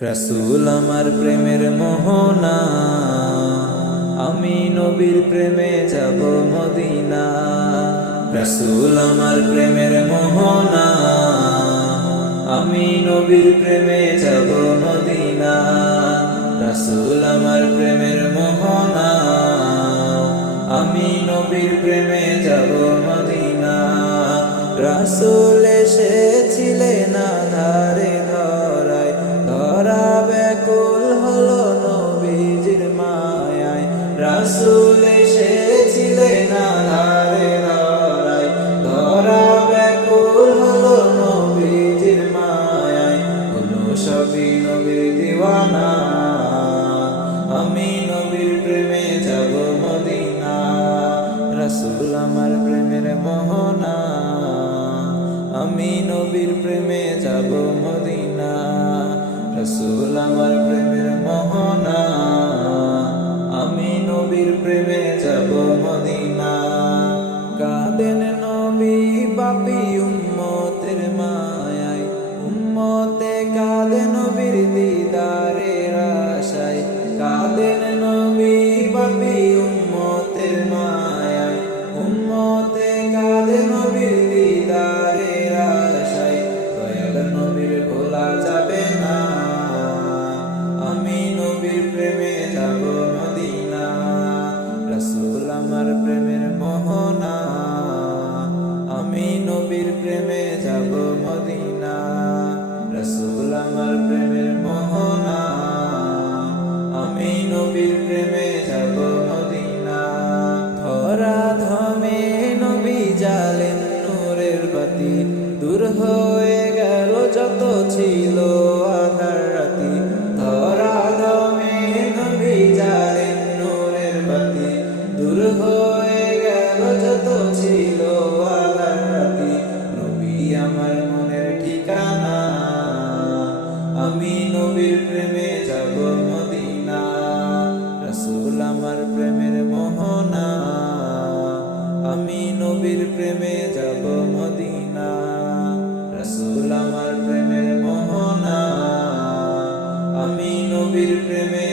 রাসূল আমার প্রেমের মোহনা, আমি নবীর প্রেমে যাব মদিনা। রাসূল আমার প্রেমের মোহনা, আমি নবীর প্রেমে যাব মদিনা। রাসূল আমার প্রেমের মোহনা, আমি নবীর প্রেমে যাব মদিনা। রাসূল এসেছিলেন আঁধারে ধরায়, ধরা ব্যাকুল হলো নবীজির মায়ায়। রাসূল এসেছিলেন আঁধারে ধরায়, ধরা ব্যাকুল হলো নবীজির মায়ায়। হলো সবই নবীর দিওয়ানা, আমি নবীর প্রেমে যাব মদিনা। রাসূল আমার প্রেমের মোহনা, আমি নবীর প্রেমে যাব মদিনা। রাসূল আমার প্রেমের মোহনা, আমি নবীর প্রেমে যাব মদিনা। কাঁদেন নবী পাপী উম্মতের মায়ায়, উম্মতে কাঁদে নবীর দিদারের আশায়। কাঁদেন নবী পাপী উম্মতের মায়ায়, উম্মতে কাঁদে নবীর দিদারের আশায়। দয়াল নবীর ভোলা যাবে না, আমি নবীর প্রেমে যাব মদিনা। রাসূল আমার প্রেমের মোহনা, আমি নবীর প্রেমে যাব মদিনা। রাসূল আমার প্রেমের মোহনা, আমি নবীর প্রেমে যাব মদিনা। ধরা ধমে নবী জ্বালেন নূরের বাতি, দূর হয়ে গেল যত ছিল আঁধার রাতি। ধরা ধমে নবী জ্বালেন নূরের বাতি, দূর হয়ে গেল যত ছিল আঁধার রাতি। নবী আমার মনের ঠিকানা, আমি নবীর প্রেমে যাব মদিনা। রাসূল আমার প্রেমের মোহনা, আমি নবীর প্রেমে যাব মদিনা। রাসূল আমার প্রেমের মোহনা, আমি নবীর প্রেমে